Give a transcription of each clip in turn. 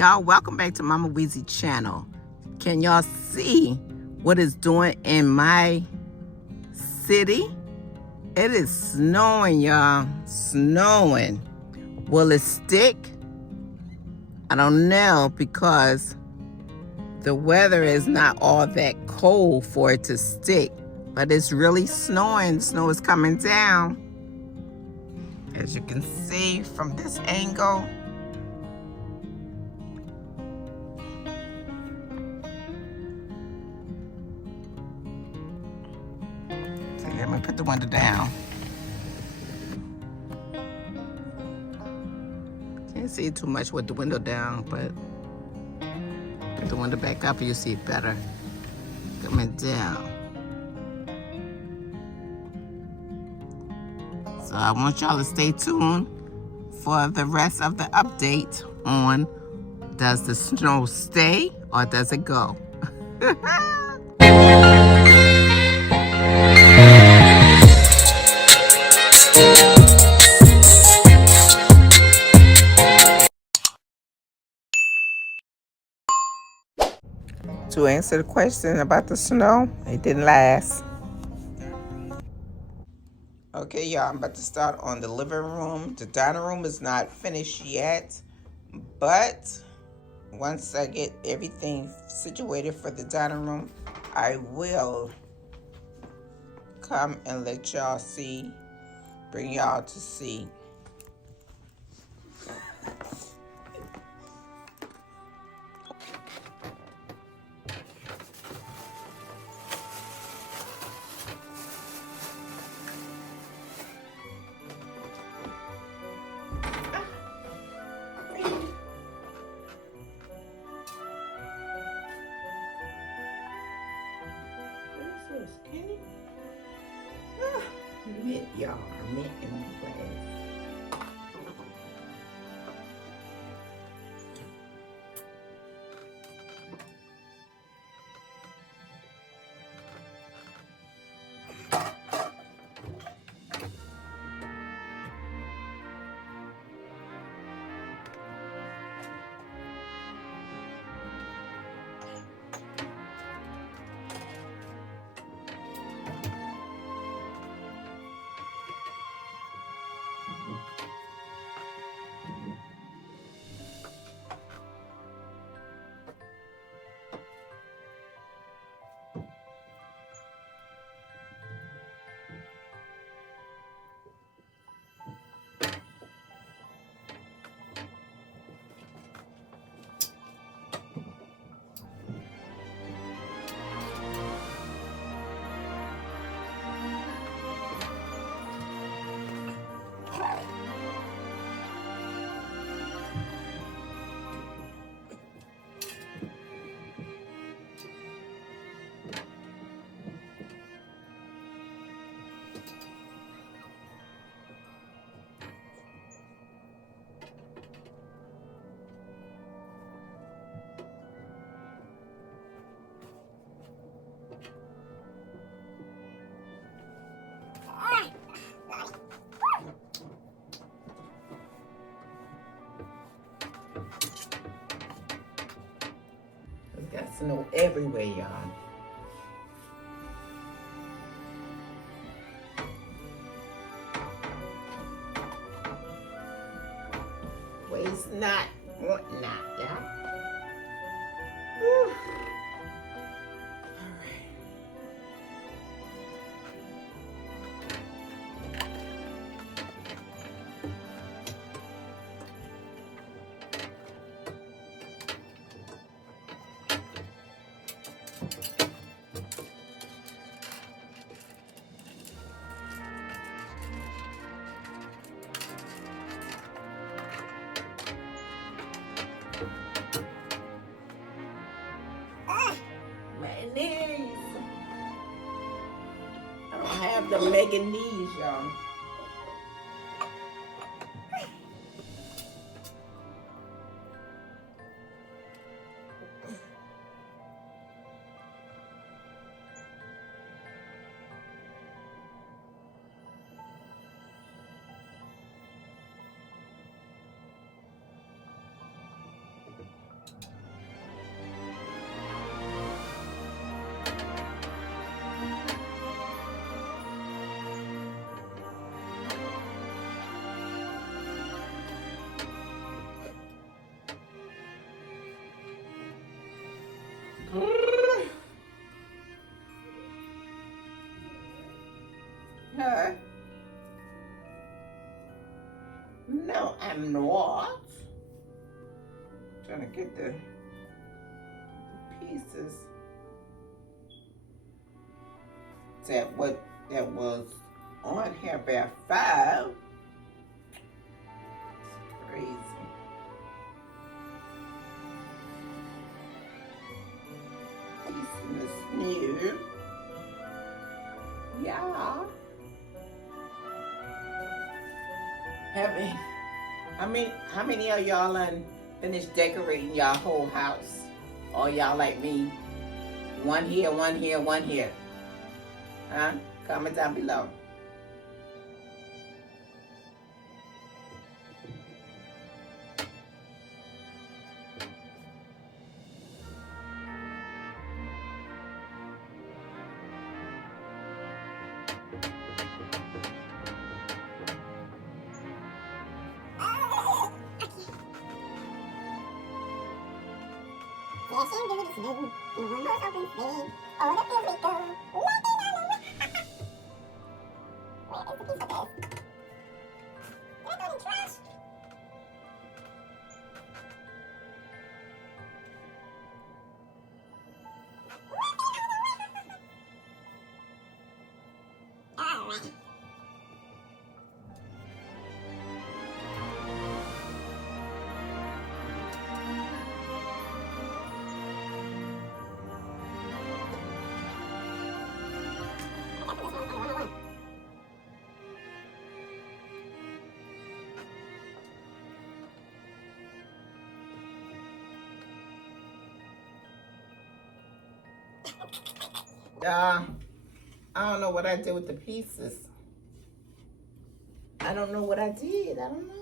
Y'all, welcome back to Mama Weesie channel. Can y'all see what it's doing in my city? It is snowing, y'all. Snowing. Will it stick? I don't know, because the weather is not all that cold for it to stick. But it's really snowing. Snow is coming down. As you can see from this angle. Okay, let me put the window down. Can't see too much with the window down, but put the window back up and you'll see it better. Coming down. So I want y'all to stay tuned for the rest of the update on, does the snow stay or does it go? To answer the question about the snow, it didn't last. Okay, y'all, I'm about to start on the living room. The dining room is not finished yet, but once I get everything situated for the dining room, I will come and let y'all see, bring y'all to see. Mint, y'all. Mint in my glass. It's got snow everywhere, y'all. Waste not, want not, y'all. Whew. My knees. I don't have the mega knees, y'all. Okay. No, I'm not. Trying to get the pieces. That was on here by 5. It's crazy. Piece is new. Yeah. How many of y'all done finished decorating y'all whole house? Or y'all like me? One here, one here, one here. Huh? Comment down below. I don't know what I did with the pieces. I don't know what I did. I don't know.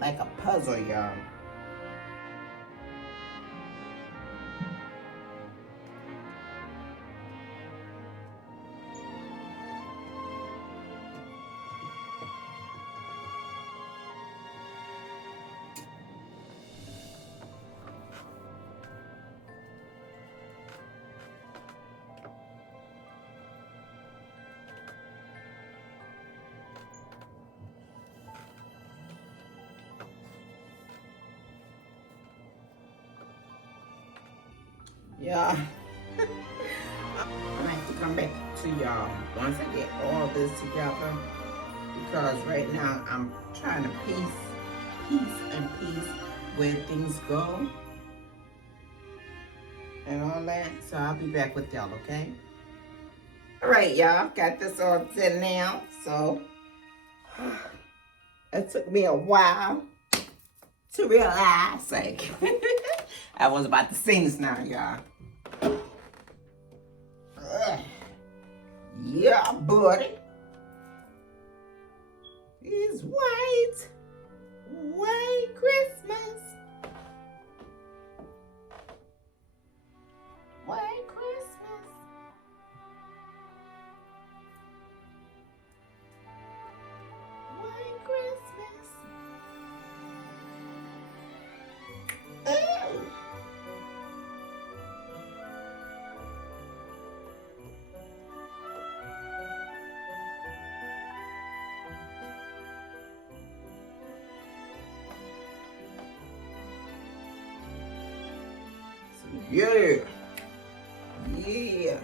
Like a puzzle, y'all. Yeah. I have to come back to y'all once I get all this together, because right now I'm trying to piece where things go and all that. So I'll be back with y'all, okay? All right, y'all, got this all set now. So it took me a while to realize, like, I was about to sing this now, y'all. Yeah, buddy. It's white Christmas. White Christmas. White Christmas. Oh. Yeah. Yeah.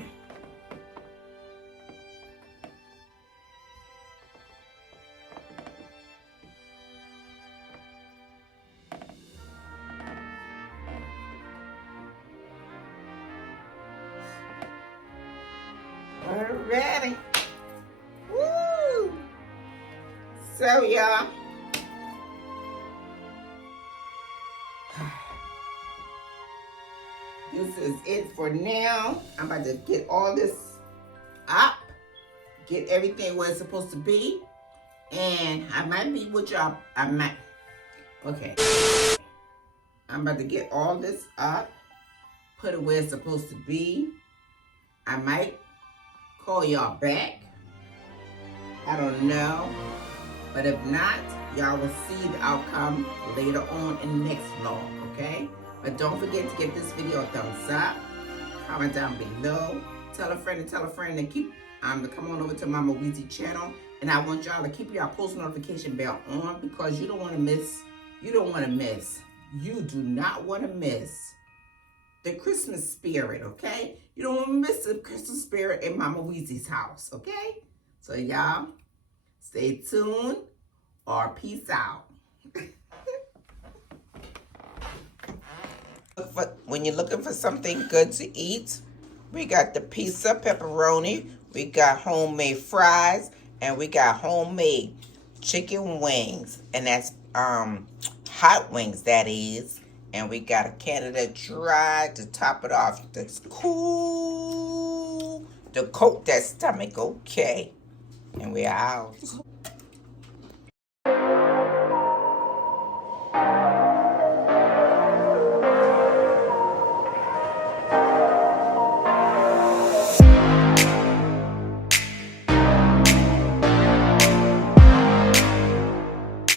Alrighty. Woo! So y'all, this is it for now. I'm about to get all this up, get everything where it's supposed to be, and I might be with y'all. Okay. I'm about to get all this up, put it where it's supposed to be. I might call y'all back. I don't know. But if not, y'all will see the outcome later on in the next vlog, okay? But don't forget to give this video a thumbs up. Comment down below. Tell a friend to keep to come on over to Mama Weesie channel. And I want y'all to keep your post notification bell on because you don't want to miss. You do not want to miss the Christmas spirit, okay? You don't want to miss the Christmas spirit in Mama Weesie's house, okay? So y'all, stay tuned or peace out. When you're looking for something good to eat, we got the pizza, pepperoni, we got homemade fries, and we got homemade chicken wings. And that's hot wings, that is. And we got a Canada Dry to top it off. That's cool. To coat that stomach, okay. And we're out.